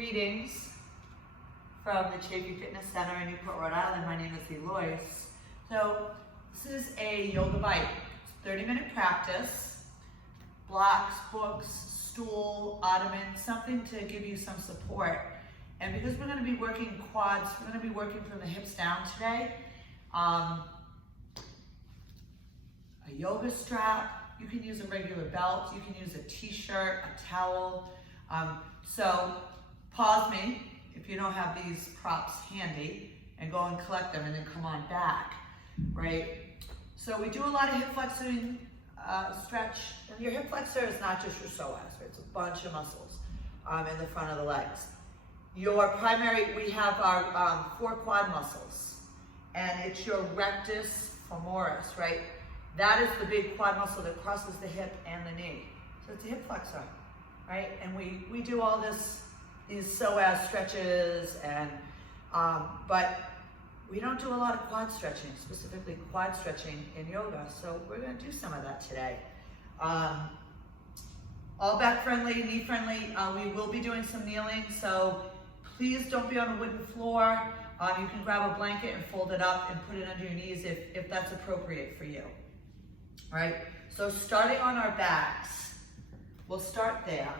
Greetings from the Chafee Fitness Center in Newport, Rhode Island. My name is Eloise. So this is a yoga bite. It's 30-minute practice. Blocks, books, stool, ottoman, something to give you some support. And because we're going to be working quads, we're going to be working from the hips down today. A yoga strap, you can use a regular belt, you can use a t-shirt, a towel. So pause me if you don't have these props handy and go and collect them and then come on back, right? So we do a lot of hip flexing stretch. And your hip flexor is not just your psoas, right? It's a bunch of muscles in the front of the legs. Your primary, we have our 4 quad muscles, and it's your rectus femoris, right? That is the big quad muscle that crosses the hip and the knee. So it's a hip flexor, right? And we do all these psoas stretches, and but we don't do a lot of quad stretching, specifically quad stretching in yoga. So we're going to do some of that today. All back friendly, knee friendly. We will be doing some kneeling, so please don't be on a wooden floor. You can grab a blanket and fold it up and put it under your knees if that's appropriate for you. All right, so starting on our backs, we'll start there.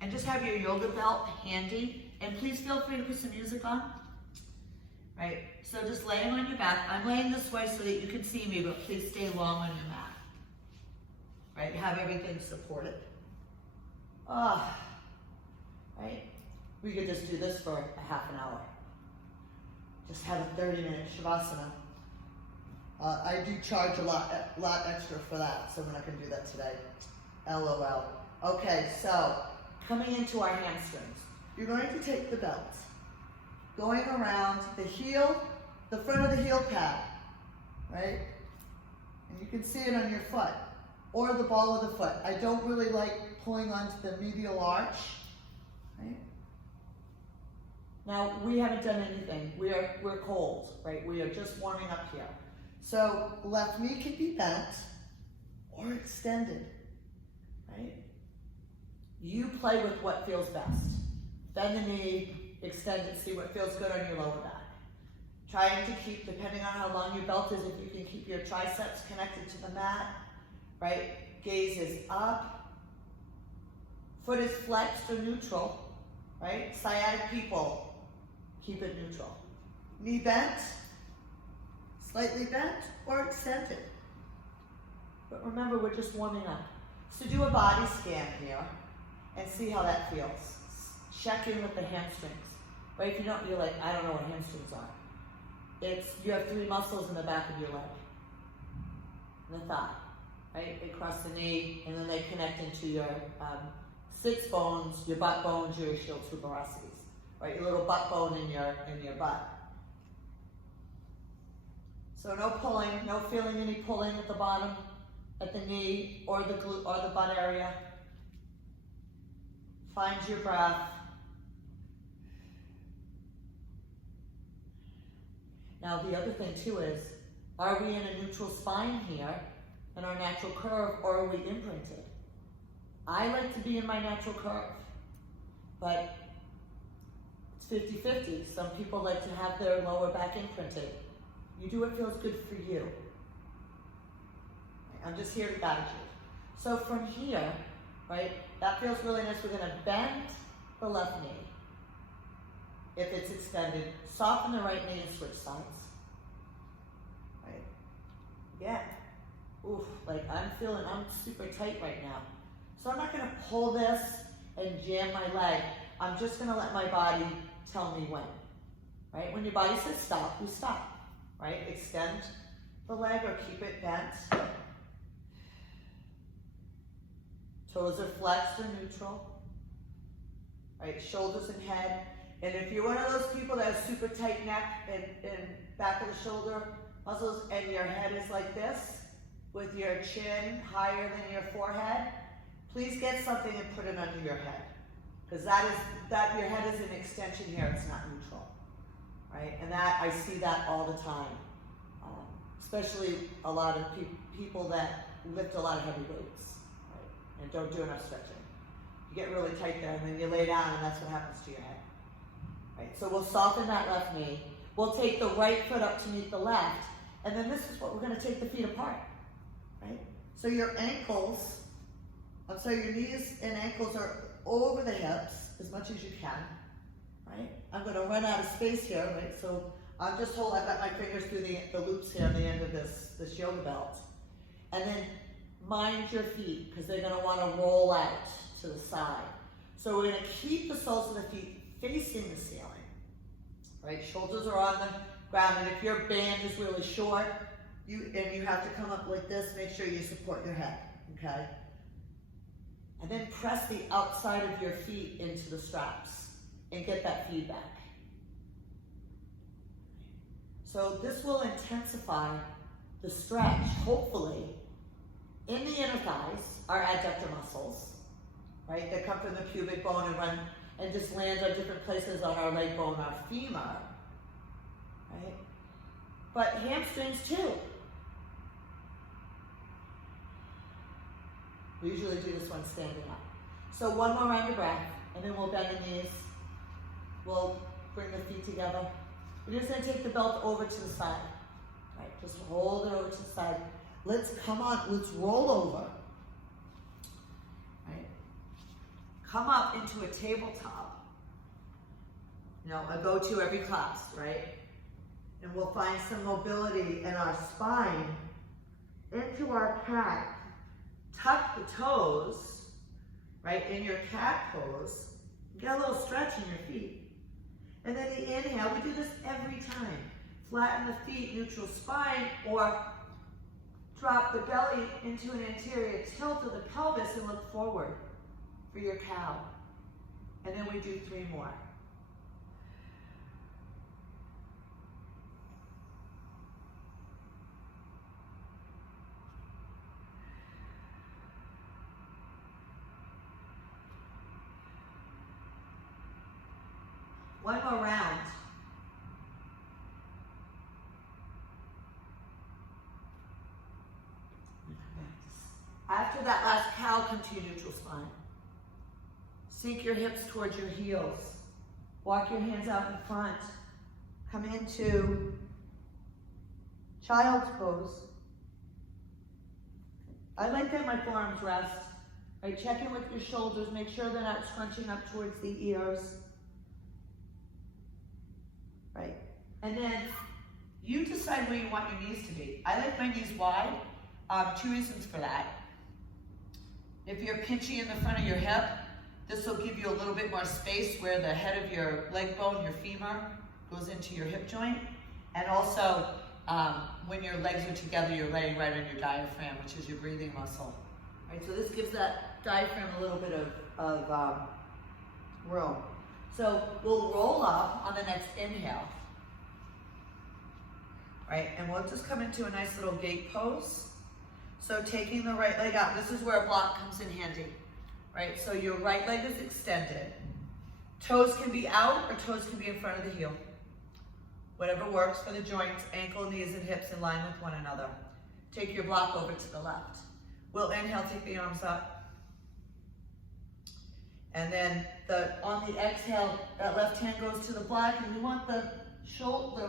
And just have your yoga belt handy. And please feel free to put some music on. Right, so just laying on your back. I'm laying this way so that you can see me, but please stay long on your mat. Right, have everything supported. Right, we could just do this for a half an hour. Just have a 30-minute Shavasana. I do charge a lot extra for that, so we're not going to do that today. LOL. Okay, so coming into our hamstrings, you're going to take the belt, going around the heel, the front of the heel pad, right? And you can see it on your foot, or the ball of the foot. I don't really like pulling onto the medial arch, right? Now, we haven't done anything. We're cold, right? We are just warming up here. So left knee can be bent or extended, right? You play with what feels best. Bend the knee, extend it, see what feels good on your lower back. Trying to keep, depending on how long your belt is, if you can keep your triceps connected to the mat, right? Gaze is up. Foot is flexed or neutral, right? Sciatic people, keep it neutral. Knee bent, slightly bent or extended. But remember, we're just warming up. So do a body scan here and see how that feels. Check in with the hamstrings, right? If you don't, you're like, I don't know what hamstrings are. You have 3 muscles in the back of your leg. The thigh, right? They cross the knee, and then they connect into your sits bones, your butt bones, your ischial tuberosities, right? Your little butt bone in your butt. So no pulling, no feeling any pulling at the bottom, at the knee or the glute or the butt area. Find your breath. Now the other thing too is, are we in a neutral spine here in our natural curve, or are we imprinted? I like to be in my natural curve, but it's 50-50. Some people like to have their lower back imprinted. You do what feels good for you. I'm just here to guide you. So from here, right, that feels really nice. We're going to bend the left knee. If it's extended, soften the right knee and switch sides. Right? Yeah. Oof, like I'm super tight right now. So I'm not going to pull this and jam my leg. I'm just going to let my body tell me when. Right? When your body says stop, we stop. Right? Extend the leg or keep it bent. Toes are flexed or neutral. Right? Shoulders and head. And if you're one of those people that has super tight neck and back of the shoulder muscles, and your head is like this, with your chin higher than your forehead, please get something and put it under your head. Because your head is an extension here, it's not neutral. Right? And that, I see that all the time. Especially a lot of people that lift a lot of heavy weights, right? And don't do enough stretching. You get really tight there, and then you lay down, and that's what happens to your head. Right, so we'll soften that left knee. We'll take the right foot up to meet the left, and then this is what we're gonna take the feet apart, right? So your ankles, so your knees and ankles are over the hips as much as you can, right? I'm gonna run out of space here, right? So I'm just holding, I've got my fingers through the loops here on the end of this yoga belt. And then mind your feet, because they're gonna wanna roll out to the side. So we're gonna keep the soles of the feet facing the ceiling, right? Shoulders are on the ground, and if your band is really short, you have to come up like this, make sure you support your head, okay? And then press the outside of your feet into the straps and get that feedback. So this will intensify the stretch, hopefully, in the inner thighs, our adductor muscles, right? That come from the pubic bone and run and just land on different places on our leg bone, our femur, right? But hamstrings too. We usually do this one standing up. So one more round of breath, and then we'll bend the knees. We'll bring the feet together. We're just gonna take the belt over to the side, right? Just hold it over to the side. Let's roll over, right? Come up into a tabletop. You know, a go-to every class, right? And we'll find some mobility in our spine into our cat. Tuck the toes, right, in your cat pose. Get a little stretch in your feet. And then the inhale, we do this every time. Flatten the feet, neutral spine, or drop the belly into an anterior tilt of the pelvis and look forward for your cow. And then we do 3 more. One more round. After that last cow, come to your neutral spine. Sink your hips towards your heels. Walk your hands out in front. Come into child's pose. I like that my forearms rest. Right, check in with your shoulders. Make sure they're not scrunching up towards the ears. Right, and then you decide where you want your knees to be. I like my knees wide. 2 reasons for that. If you're pinchy in the front of your hip, this will give you a little bit more space where the head of your leg bone, your femur, goes into your hip joint. And also, when your legs are together, you're laying right on your diaphragm, which is your breathing muscle. Right, so this gives that diaphragm a little bit of room. So we'll roll up on the next inhale, right? And we'll just come into a nice little gate pose. So taking the right leg out, this is where a block comes in handy, right? So your right leg is extended. Toes can be out or toes can be in front of the heel. Whatever works for the joints, ankle, knees, and hips in line with one another. Take your block over to the left. We'll inhale, take the arms up. And then on the exhale, that left hand goes to the block, and we want the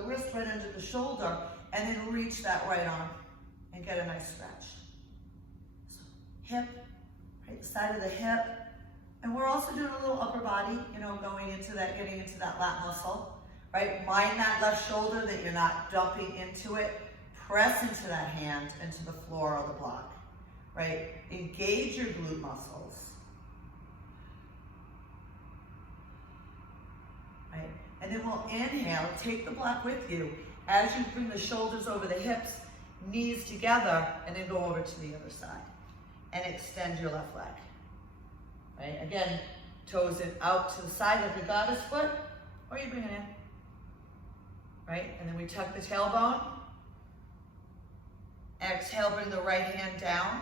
wrist right under the shoulder, and then reach that right arm and get a nice stretch. So hip, right, the side of the hip. And we're also doing a little upper body, you know, going into that, getting into that lat muscle, right? Mind that left shoulder that you're not dumping into it. Press into that hand, into the floor or the block, right? Engage your glute muscles. Right? And then we'll inhale, take the block with you as you bring the shoulders over the hips, knees together, and then go over to the other side. And extend your left leg. Right? Again, toes in out to the side like a goddess foot, or you bring it in. Right? And then we tuck the tailbone. Exhale, bring the right hand down,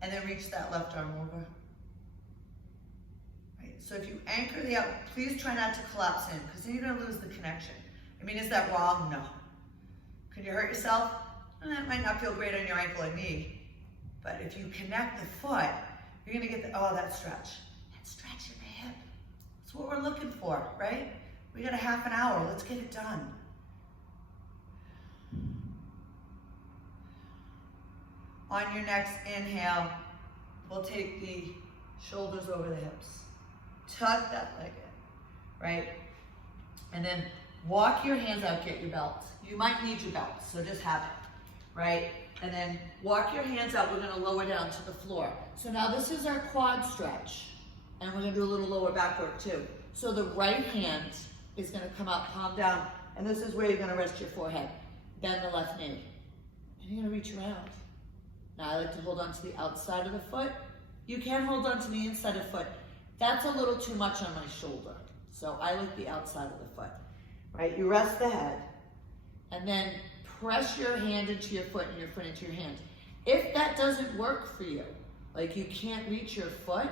and then reach that left arm over. So if you anchor the out, please try not to collapse in, because then you're going to lose the connection. I mean, is that wrong? No. Could you hurt yourself? That might not feel great on your ankle or knee. But if you connect the foot, you're going to get that stretch. That stretch in the hip. That's what we're looking for, right? We got a half an hour, let's get it done. On your next inhale, we'll take the shoulders over the hips. Tuck that leg in, right? And then walk your hands out, get your belt. You might need your belt, so just have it, right? And then walk your hands out, we're gonna lower down to the floor. So now this is our quad stretch, and we're gonna do a little lower back work too. So the right hand is gonna come out, palm down, and this is where you're gonna rest your forehead. Bend the left knee, and you're gonna reach around. Now I like to hold on to the outside of the foot. You can hold on to the inside of the foot. That's a little too much on my shoulder. So I like the outside of the foot, right? You rest the head, and then press your hand into your foot and your foot into your hand. If that doesn't work for you, like you can't reach your foot,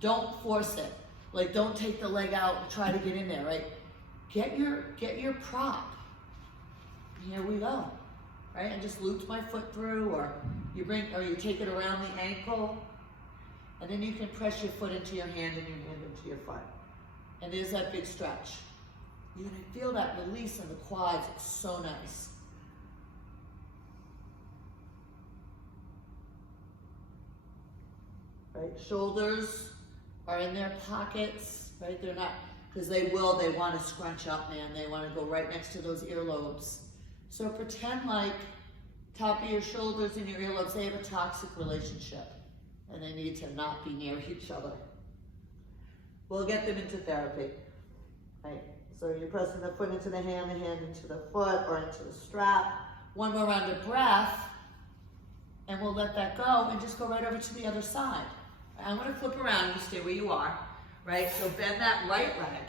don't force it. Like don't take the leg out and try to get in there, right? Get your prop. Here we go, right? I just looped my foot through, or you take it around the ankle, and then you can press your foot into your hand and your hand into your foot. And there's that big stretch. You're gonna feel that release in the quads, it's so nice. Right, shoulders are in their pockets, right? They're not, because they want to scrunch up, man. They want to go right next to those earlobes. So pretend like top of your shoulders and your earlobes, they have a toxic relationship and they need to not be near each other. We'll get them into therapy, right? So you're pressing the foot into the hand into the foot or into the strap. One more round of breath, and we'll let that go and just go right over to the other side. I'm gonna flip around, you stay where you are, right? So bend that right leg.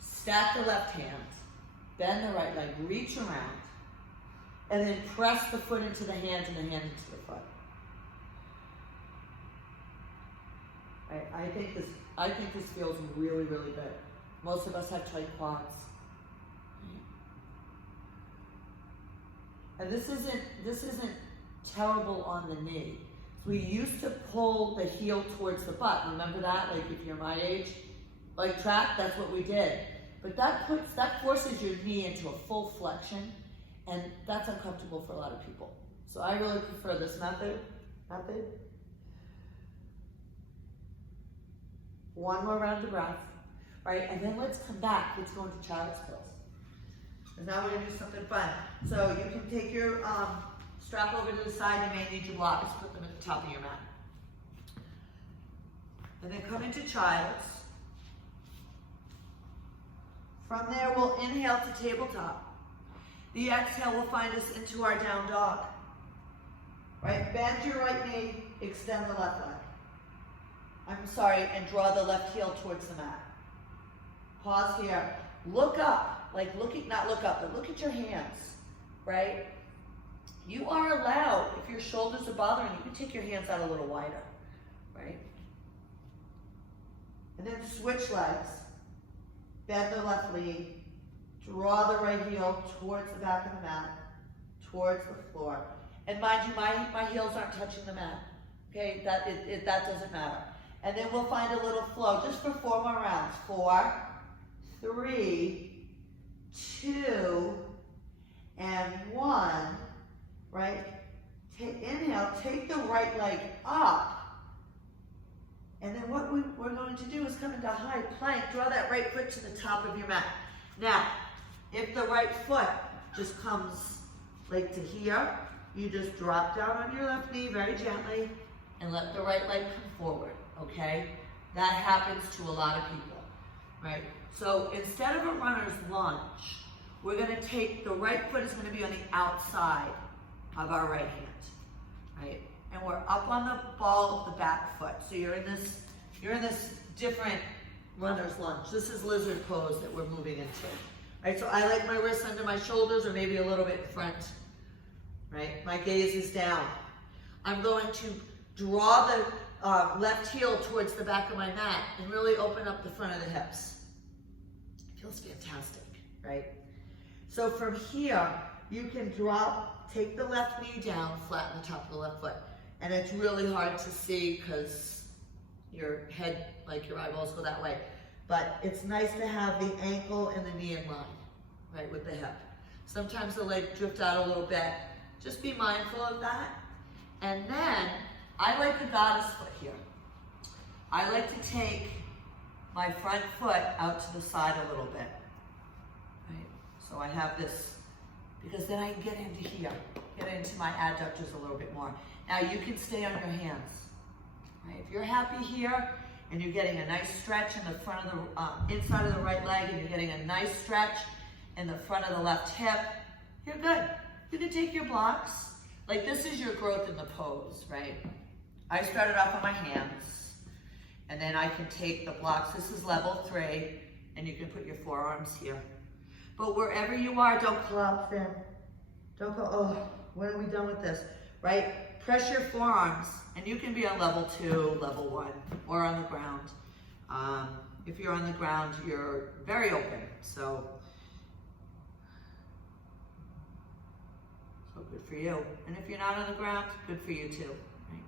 Stack the left hand. Bend the right leg, reach around. And then press the foot into the hand and the hand into the foot. Right, I think this feels really, really good. Most of us have tight quads. And this isn't terrible on the knee. We used to pull the heel towards the butt. Remember that? Like if you're my age, like track, that's what we did. But that forces your knee into a full flexion, and that's uncomfortable for a lot of people. So I really prefer this method. One more round of breath, right? And then let's come back. Let's go into child's pose. And now we're gonna do something fun. So you can take your strap over to the side. You may need your blocks. Put them at the top of your mat. And then come into child's. From there, we'll inhale to tabletop. The exhale will find us into our down dog. Right? Bend your right knee, extend the left leg. And draw the left heel towards the mat. Pause here. Look up, not look up, but look at your hands, right? You are allowed, if your shoulders are bothering you, can take your hands out a little wider, right? And then switch legs. Bend the left knee. Draw the right heel towards the back of the mat, towards the floor. And mind you, my heels aren't touching the mat, okay? That doesn't matter. And then we'll find a little flow just for 4 more rounds. 4, 3, 2, and 1, right? Inhale, take the right leg up. And then what we're going to do is come into high plank. Draw that right foot to the top of your mat. Now, if the right foot just comes like to here, you just drop down on your left knee very gently and let the right leg come forward, okay? That happens to a lot of people, right? So instead of a runner's lunge, we're gonna take, the right foot is gonna be on the outside of our right hand, right? And we're up on the ball of the back foot. So you're in this different runner's lunge. This is lizard pose that we're moving into, right? So I like my wrists under my shoulders or maybe a little bit in front, right? My gaze is down. I'm going to draw the left heel towards the back of my mat and really open up the front of the hips. It feels fantastic, right? So from here, you can take the left knee down, flatten the top of the left foot. And it's really hard to see because your head, like your eyeballs go that way. But it's nice to have the ankle and the knee in line, right, with the hip. Sometimes the leg drift out a little bit. Just be mindful of that. And then, I like a goddess foot here. I like to take my front foot out to the side a little bit, right? So I have this, because then I can get into here, get into my adductors a little bit more. Now you can stay on your hands, right? If you're happy here, and you're getting a nice stretch in the front of the, inside of the right leg, and you're getting a nice stretch in the front of the left hip, you're good. You can take your blocks. Like this is your growth in the pose, right? I started off on my hands, and then I can take the blocks. This is level 3, and you can put your forearms here. But wherever you are, don't collapse in. Don't go, oh, when are we done with this, right? Press your forearms, and you can be on level 2, level 1, or on the ground. If you're on the ground, you're very open, so good for you. And if you're not on the ground, good for you too. Right?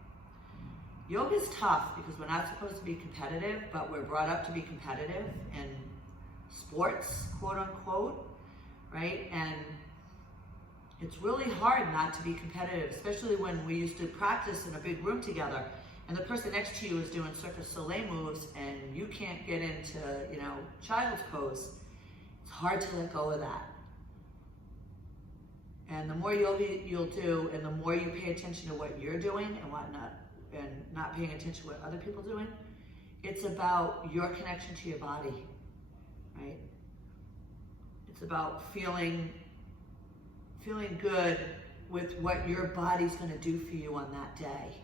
Yoga is tough because we're not supposed to be competitive, but we're brought up to be competitive in sports, quote unquote, right? And it's really hard not to be competitive, especially when we used to practice in a big room together and the person next to you is doing Cirque du Soleil moves and you can't get into, you know, child's pose. It's hard to let go of that. And the more yoga you'll do, and the more you pay attention to what you're doing and not paying attention to what other people are doing, it's about your connection to your body, right? It's about feeling good with what your body's gonna do for you on that day,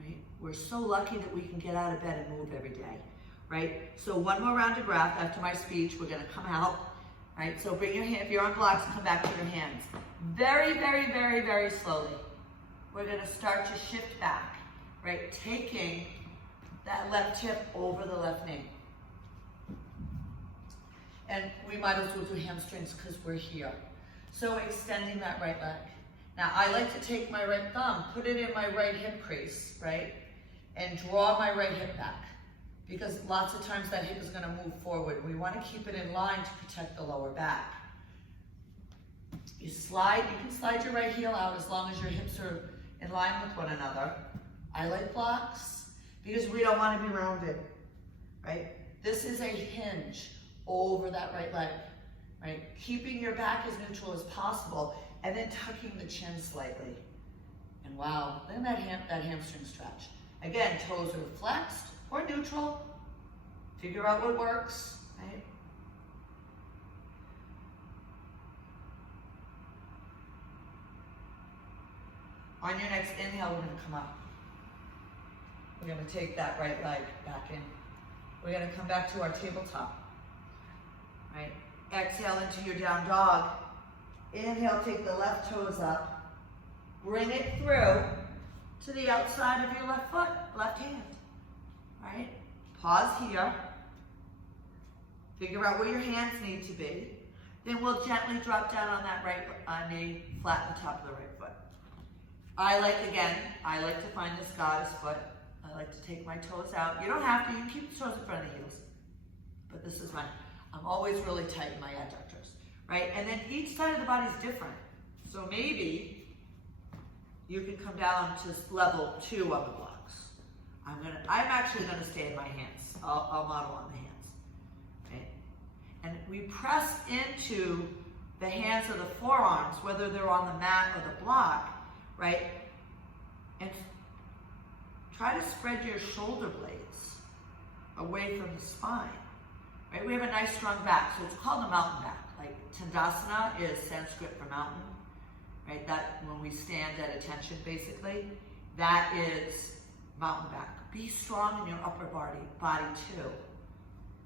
right? We're so lucky that we can get out of bed and move every day, right? So one more round of breath after my speech, we're gonna come out. Right, so bring your hand, if you're on blocks, come back to your hands. Very, very, very, very slowly. We're gonna start to shift back, right? Taking that left hip over the left knee. And we might as well do hamstrings because we're here. So extending that right leg. Now I like to take my right thumb, put it in my right hip crease, right? And draw my right hip back. Because lots of times that hip is going to move forward. We want to keep it in line to protect the lower back. You can slide your right heel out as long as your hips are in line with one another. I like blocks because we don't want to be rounded, right? This is a hinge over that right leg, right? Keeping your back as neutral as possible and then tucking the chin slightly. And wow, look at that hamstring stretch. Again, toes are flexed or neutral. Figure out what works, right? On your next inhale, we're gonna come up. We're gonna take that right leg back in. We're gonna come back to our tabletop, right? Exhale into your down dog. Inhale, take the left toes up. Bring it through to the outside of your left foot, left hand, right? Pause here. Figure out where your hands need to be. Then we'll gently drop down on that right knee, flatten the top of the right foot. I like to find this goddess foot. I like to take my toes out. You don't have to, you can keep the toes in front of the heels. But this is I'm always really tight in my adductors, right? And then each side of the body is different. So maybe you can come down to level 2 on the blocks. I'm actually gonna stay in my hands. I'll model on the hands, okay? And we press into the hands or the forearms, whether they're on the mat or the block, right? And try to spread your shoulder blades away from the spine, right? We have a nice strong back, so it's called a mountain back. Like Tandasana is Sanskrit for mountain, right? That when we stand at attention, basically, that is mountain back. Be strong in your upper body too,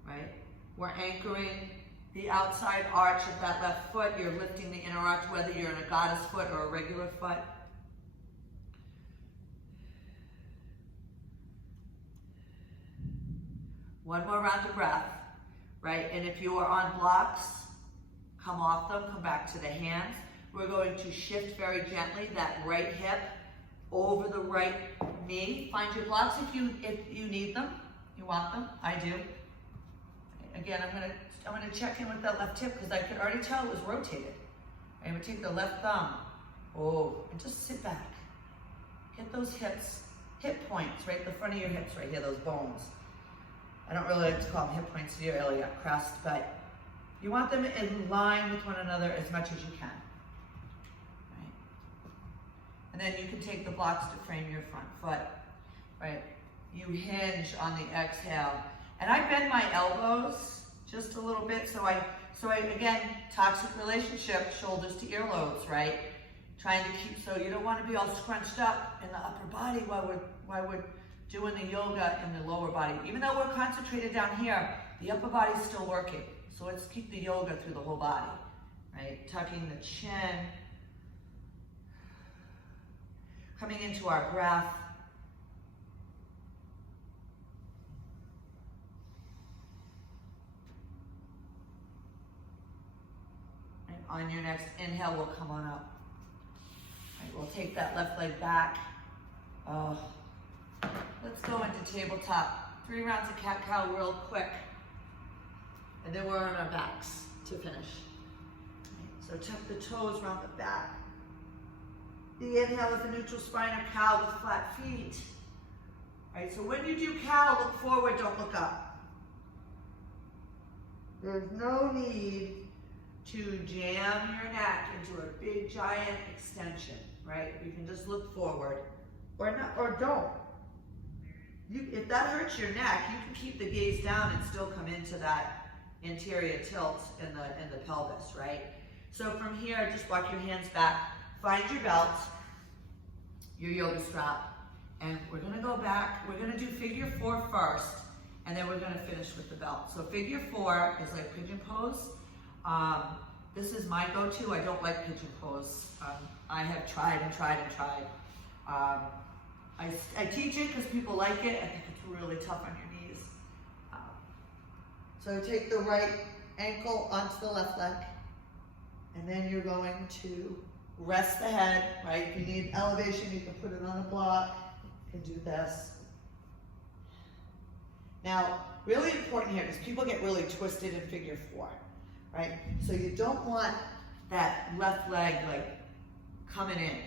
right? We're anchoring the outside arch of that left foot. You're lifting the inner arch, whether you're in a goddess foot or a regular foot. One more round of breath, right? And if you are on blocks, come off them, come back to the hands. We're going to shift very gently that right hip over the right knee. Find your blocks if you need them. You want them. I do. Again, I'm gonna check in with that left hip because I could already tell it was rotated. I'm gonna take the left thumb. Oh, and just sit back. Get those hips, hip points, right? The front of your hips right here, those bones. I don't really like to call them hip points, you're really crust, but you want them in line with one another as much as you can. Right? And then you can take the blocks to frame your front foot. Right? You hinge on the exhale. And I bend my elbows just a little bit, so I again, toxic relationship, shoulders to earlobes, right? Trying to keep, so you don't want to be all scrunched up in the upper body while we're doing the yoga in the lower body. Even though we're concentrated down here, the upper body's still working. So let's keep the yoga through the whole body, right? Tucking the chin, coming into our breath. And on your next inhale, we'll come on up. Right, we'll take that left leg back. Oh. Let's go into tabletop. 3 rounds of cat-cow real quick. And then we're on our backs to finish. Right, so tuck the toes around the back. The inhale is a neutral spine or cow with flat feet. Right, so when you do cow, look forward, don't look up. There's no need to jam your neck into a big giant extension, right? You can just look forward or not, or don't. If that hurts your neck, you can keep the gaze down and still come into that anterior tilt in the pelvis, right? So from here, just walk your hands back, find your belt, your yoga strap, and we're gonna go back. We're gonna do figure 4 first, and then we're gonna finish with the belt. So figure 4 is like pigeon pose. This is my go-to. I don't like pigeon pose. I have tried and tried and tried. I teach it because people like it. I think it's really tough on your knees. So take the right ankle onto the left leg, and then you're going to rest the head, right? If you need elevation, you can put it on a block. You can do this. Now, really important here, because people get really twisted in figure 4, right? So you don't want that left leg like coming in.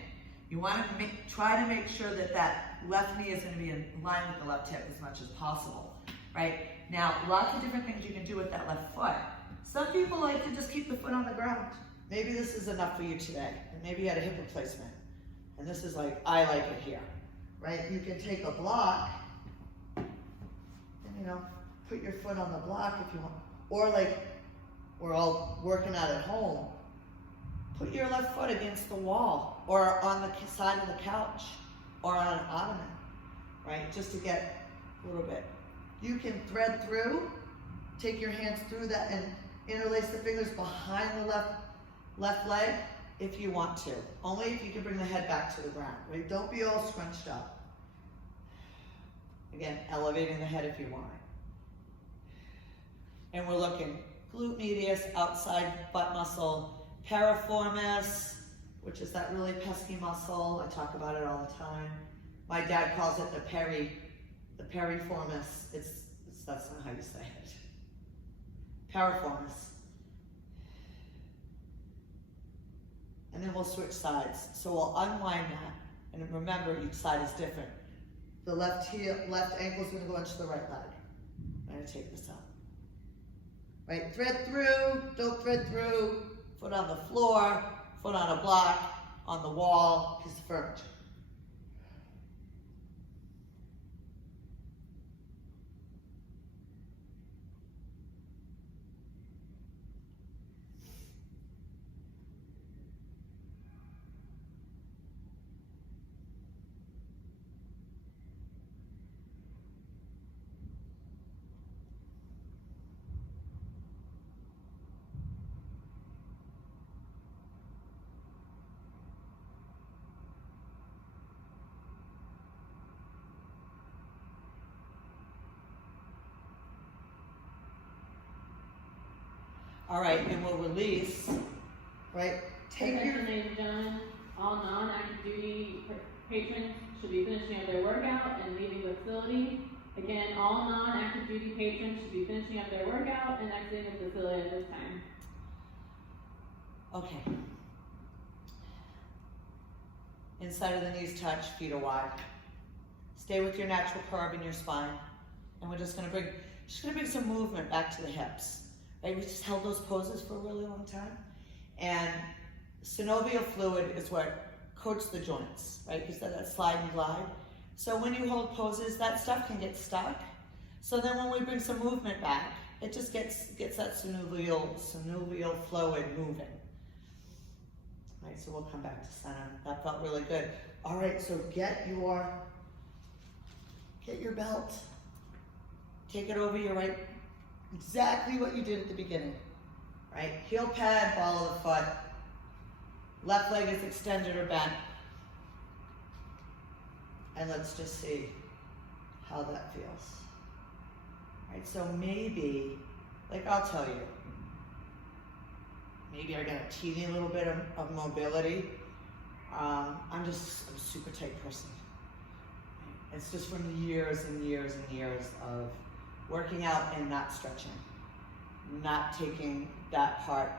You want to try to make sure that that left knee is going to be in line with the left hip as much as possible, right? Now, lots of different things you can do with that left foot. Some people like to just keep the foot on the ground. Maybe this is enough for you today, and maybe you had a hip replacement, and this is like, I like it here, right? You can take a block, and put your foot on the block if you want, or like we're all working out at home, put your left foot against the wall, or on the side of the couch, or on an ottoman, right? Just to get a little bit. You can thread through, take your hands through that and interlace the fingers behind the left leg if you want to. Only if you can bring the head back to the ground, right? Don't be all scrunched up. Again, elevating the head if you want. And we're looking glute medius, outside butt muscle, piriformis, which is that really pesky muscle. I talk about it all the time. My dad calls it the piriformis. That's not how you say it. Piriformis. And then we'll switch sides. So we'll unwind that. And remember, each side is different. The left ankle is going to go into the right leg. I'm going to take this out. Right, thread through, don't thread through. Foot on the floor, foot on a block, on the wall, piece of furniture. All right, and we'll release, right? Take your... Ladies and gentlemen, all non-active duty patrons should be finishing up their workout. Again, all non-active duty patrons should be finishing up their workout and exiting the facility at this time. Okay. Inside of the knees touch, feet are wide. Stay with your natural curve in your spine. And we're just gonna bring some movement back to the hips. Right? We just held those poses for a really long time. And synovial fluid is what coats the joints, right? Because that slide and glide. So when you hold poses, that stuff can get stuck. So then when we bring some movement back, it just gets that synovial fluid moving. Right, so we'll come back to center. That felt really good. All right, so get your belt. Take it over your right, exactly what you did at the beginning. Right, heel pad, ball of the foot. Left leg is extended or bent. And let's just see how that feels. Right, so maybe, like I'll tell you, maybe I got a teeny little bit of mobility. I'm a super tight person. It's just from years and years and years of working out and not stretching, not taking that part.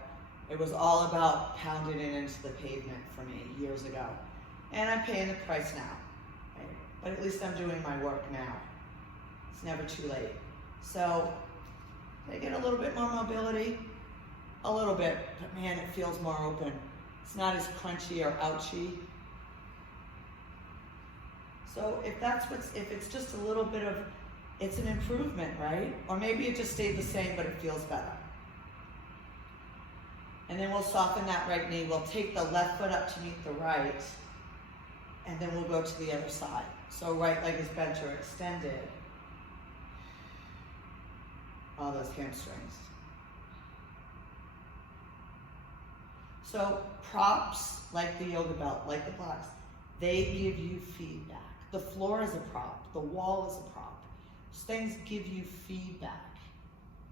It was all about pounding it into the pavement for me years ago. And I'm paying the price now. Right? But at least I'm doing my work now. It's never too late. So I get a little bit more mobility, a little bit, but man, it feels more open. It's not as crunchy or ouchy. So if it's just a little bit of, it's an improvement, right? Or maybe it just stayed the same, but it feels better. And then we'll soften that right knee. We'll take the left foot up to meet the right, and then we'll go to the other side. So right leg is bent or extended. All those hamstrings. So props, like the yoga belt, like the blocks, they give you feedback. The floor is a prop. The wall is a prop. Those things give you feedback.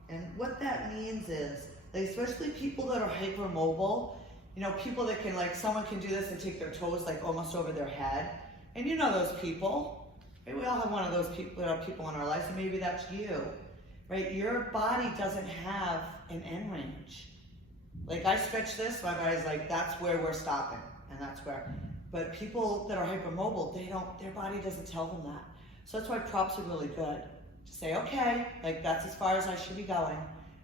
And what that means is, like, especially people that are hypermobile, you know, people that can, like, someone can do this and take their toes like almost over their head. And you know those people. Right? We all have one of those people in our lives, and maybe that's you. Right? Your body doesn't have an end range. Like, I stretch this, my body's like, that's where we're stopping, and that's where. But people that are hypermobile, their body doesn't tell them that. So that's why props are really good. To say, okay, like, that's as far as I should be going,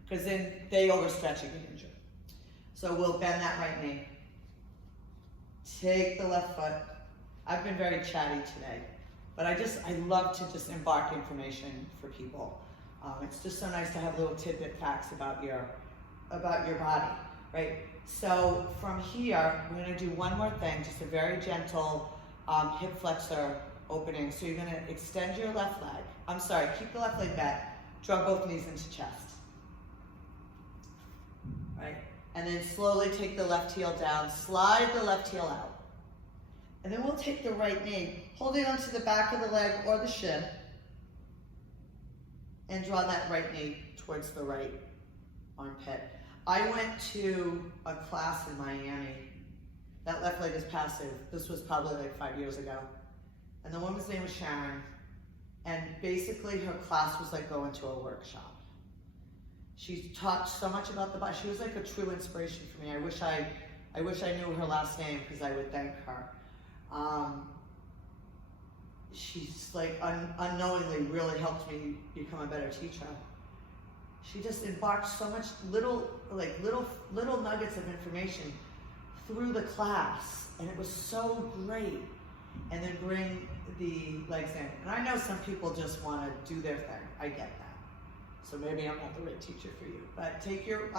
because then they overstretch and get injured. So we'll bend that right knee. Take the left foot. I've been very chatty today, but I love to just embark information for people. It's just so nice to have little tidbit facts about your body, right? So from here, we're gonna do one more thing, just a very gentle hip flexor opening. So you're gonna extend your left leg. Keep the left leg back. Draw both knees into chest. Right? And then slowly take the left heel down, slide the left heel out. And then we'll take the right knee, holding onto the back of the leg or the shin, and draw that right knee towards the right armpit. I went to a class in Miami. That left leg is passive. This was probably like 5 years ago. And the woman's name was Sharon. And basically her class was like going to a workshop. She talked so much about the body. She was like a true inspiration for me. I wish I knew her last name, because I would thank her. She's like unknowingly really helped me become a better teacher. She just embarked so much little nuggets of information through the class, and it was so great. And then bring the legs in. And I know some people just want to do their thing. I get that. So maybe I'm not the right teacher for you. But take your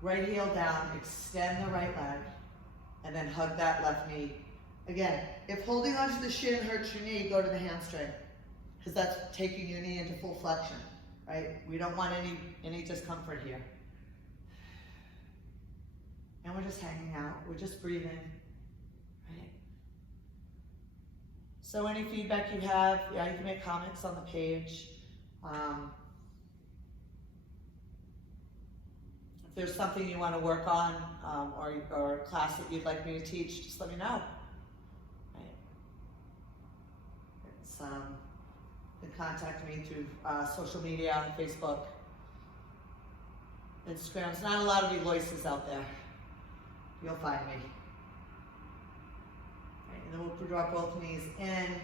right heel down, extend the right leg, and then hug that left knee. Again, if holding onto the shin hurts your knee, go to the hamstring, because that's taking your knee into full flexion, right? We don't want any discomfort here. And we're just hanging out. We're just breathing, right? So any feedback you have, you can make comments on the page. If there's something you want to work on, or a class that you'd like me to teach, just let me know. Right? can contact me through social media, Facebook, Instagram. There's not a lot of Eloises out there. You'll find me. Right, and then we'll drop both knees in,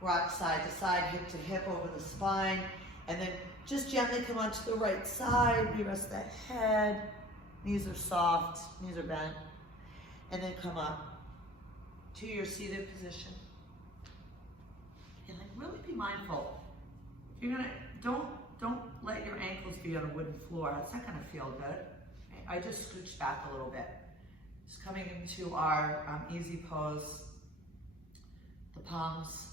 rock side to side, hip to hip over the spine, and then just gently come onto the right side, rest that head, knees are soft, knees are bent, and then come up to your seated position. And like really be mindful. If you're gonna, don't let your ankles be on a wooden floor. That's not gonna feel good. Okay? I just scooch back a little bit. Just coming into our easy pose. The palms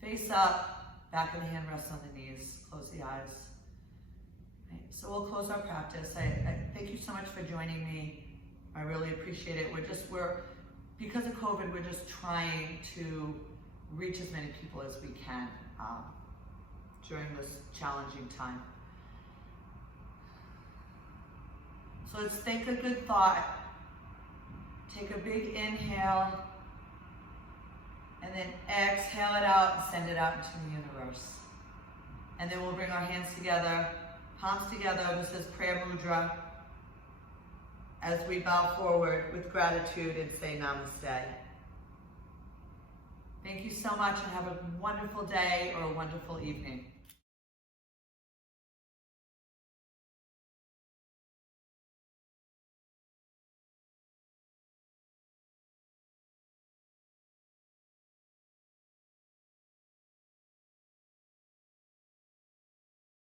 face up, back of the hand rests on the knees. Close the eyes. Okay? So we'll close our practice. I thank you so much for joining me. I really appreciate it. We're because of COVID, we're just trying to reach as many people as we can during this challenging time. So let's think a good thought. Take a big inhale, and then exhale it out and send it out into the universe. And then we'll bring our hands together, palms together. This is prayer mudra. As we bow forward with gratitude and say namaste. Thank you so much and have a wonderful day or a wonderful evening.